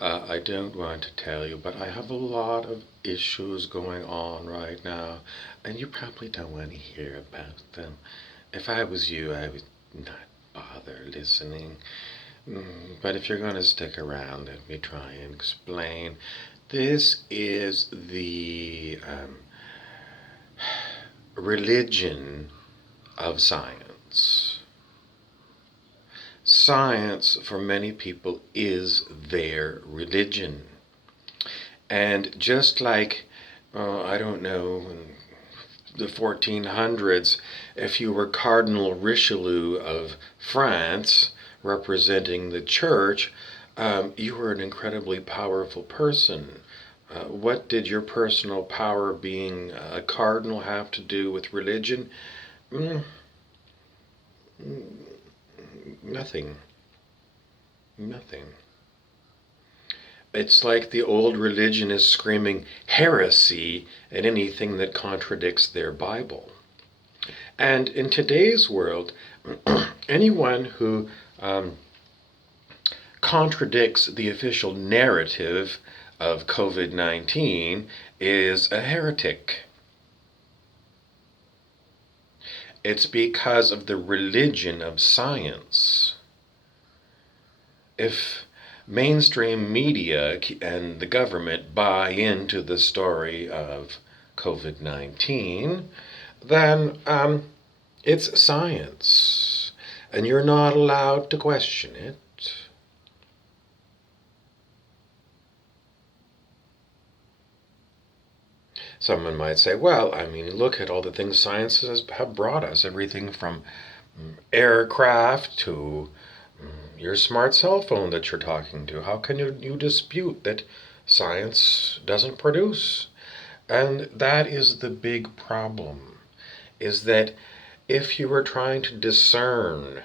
I don't want to tell you, but I have a lot of issues going on right now, and you probably don't want to hear about them. If I was you, I would not bother listening. But if you're going to stick around, let me try and explain. This is the religion of science. Science, for many people, is their religion. And just like, I don't know, in the 1400s, if you were Cardinal Richelieu of France, representing the church, you were an incredibly powerful person. What did your personal power being a cardinal have to do with religion? Mm, Nothing. Nothing. It's like the old religion is screaming heresy at anything that contradicts their Bible. And in today's world, anyone who contradicts the official narrative of COVID 19 is a heretic. It's because of the religion of science. If mainstream media and the government buy into the story of COVID 19, then it's science, and you're not allowed to question it. Someone might say, well, I mean, look at all the things science have brought us, everything from aircraft to your smart cell phone that you're talking to. How can you dispute that science doesn't produce? And that is the big problem, is that if you were trying to discern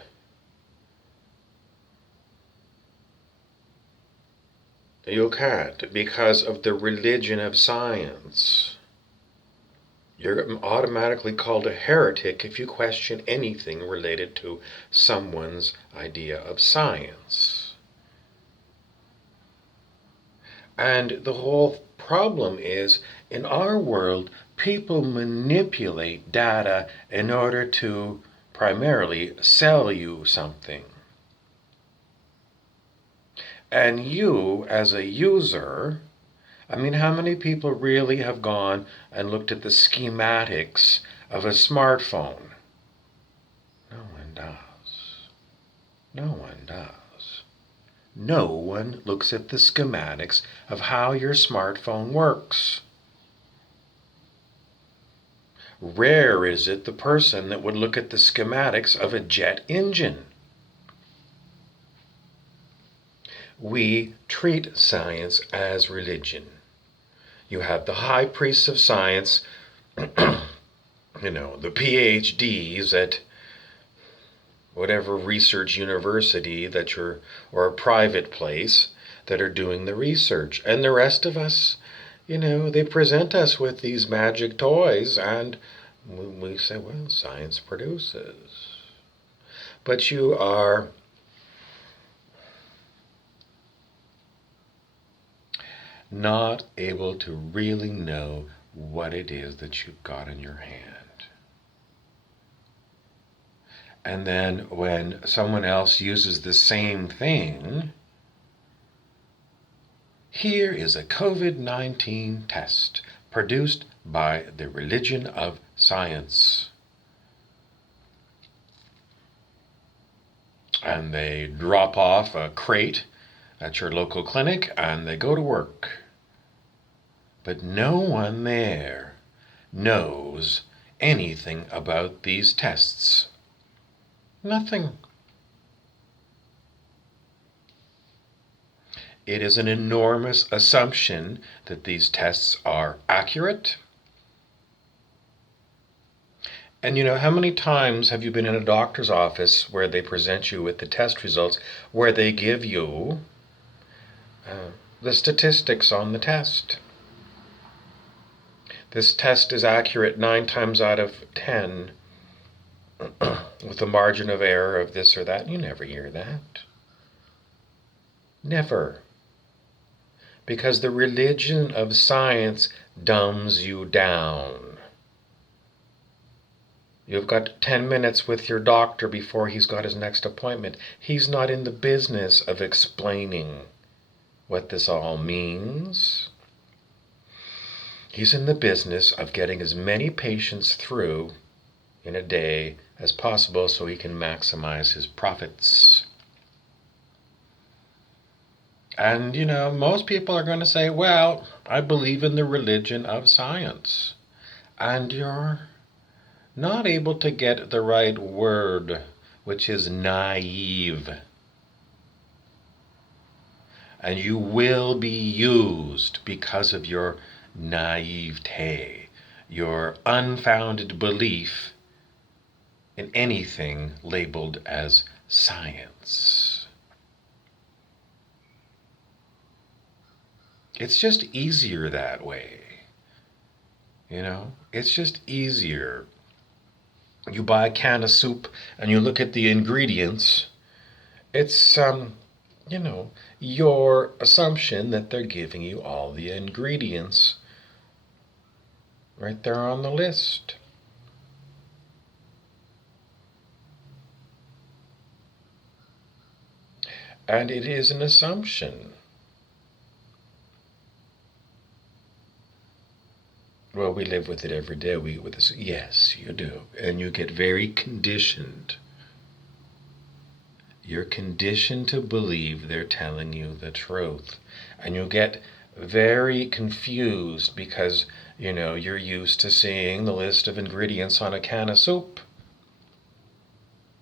you can't because of the religion of science. You're automatically called a heretic if you question anything related to someone's idea of science. And the whole problem is, in our world, people manipulate data in order to primarily sell you something. And you, as a user, I mean, how many people really have gone and looked at the schematics of a smartphone? No one does. No one does. No one looks at the schematics of how your smartphone works. Rare is it the person that would look at the schematics of a jet engine. We treat science as religion. You have the high priests of science, the PhDs at whatever research university that you're, or a private place that are doing the research. And the rest of us, they present us with these magic toys and we say, well, science produces. But you are not able to really know what it is that you've got in your hand. And then when someone else uses the same thing, here is a COVID-19 test produced by the religion of science. And they drop off a crate at your local clinic and they go to work. But no one there knows anything about these tests. Nothing. It is an enormous assumption that these tests are accurate. And how many times have you been in a doctor's office where they present you with the test results, where they give you the statistics on the test? This test is accurate 9 times out of 10 with a margin of error of this or that. You never hear that. Never. Because the religion of science dumbs you down. You've got 10 minutes with your doctor before he's got his next appointment. He's not in the business of explaining what this all means. He's in the business of getting as many patients through in a day as possible so he can maximize his profits. And, most people are going to say, well, I believe in the religion of science. And you're not able to get the right word, which is naive. And you will be used because of your naivete, your unfounded belief in anything labeled as science. It's just easier that way. It's just easier. You buy a can of soup and you look at the ingredients. It's, your assumption that they're giving you all the ingredients right there on the list. And it is an assumption. Well, we live with it every day. We eat with this. Yes, you do. And you get very conditioned. You're conditioned to believe they're telling you the truth. And you get very confused because, you're used to seeing the list of ingredients on a can of soup.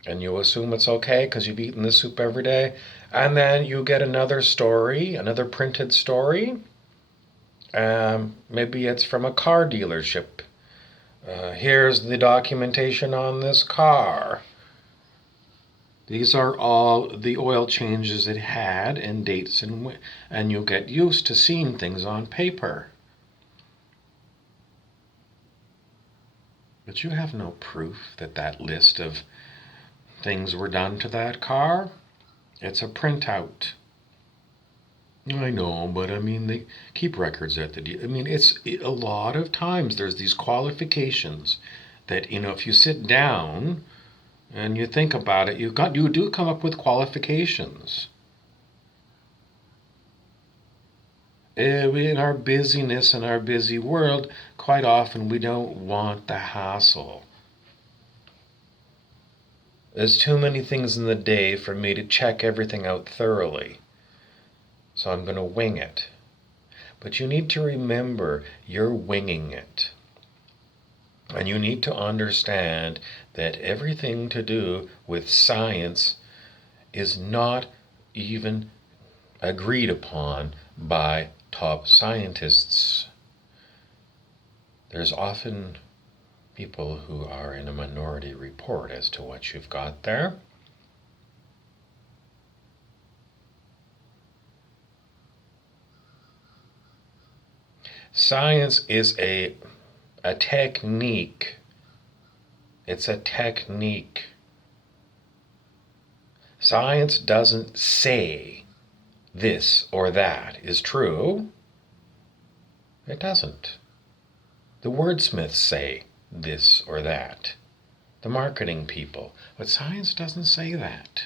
And you assume it's okay because you've eaten this soup every day. And then you get another story, another printed story. Maybe it's from a car dealership. Here's the documentation on this car. These are all the oil changes it had and dates, and you'll get used to seeing things on paper. But you have no proof that that list of things were done to that car. It's a printout. I know, but they keep records at the it's a lot of times there's these qualifications that, if you sit down and you think about it, you do come up with qualifications. In our busyness, in our busy world, quite often we don't want the hassle. There's too many things in the day for me to check everything out thoroughly. So I'm going to wing it. But you need to remember you're winging it. And you need to understand that everything to do with science is not even agreed upon by top scientists. There's often people who are in a minority report as to what you've got there. Science is a technique. It's a technique. Science doesn't say this or that is true. It doesn't. The wordsmiths say this or that. The marketing people. But science doesn't say that.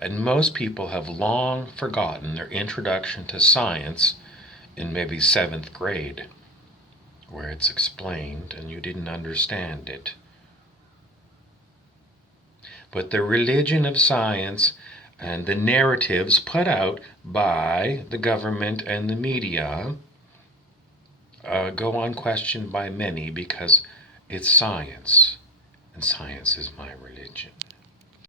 And most people have long forgotten their introduction to science in maybe 7th grade, where it's explained and you didn't understand it. But the religion of science and the narratives put out by the government and the media go unquestioned by many because it's science, and science is my religion.